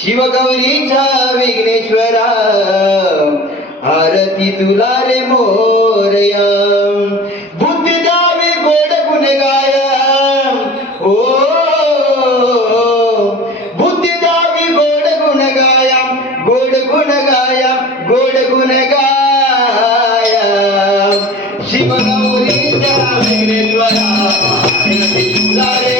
शिवगौरीच्या विघ्नेश्वरा आरती तुला रे मोरया। बुद्धी द्यावी गोड गुण गाया ओ बुद्धी द्यावी गोड गुण गाया गोड गुण गाया गोड गुण गाया शिवगौरीच्या विघ्नेश्वरा आरती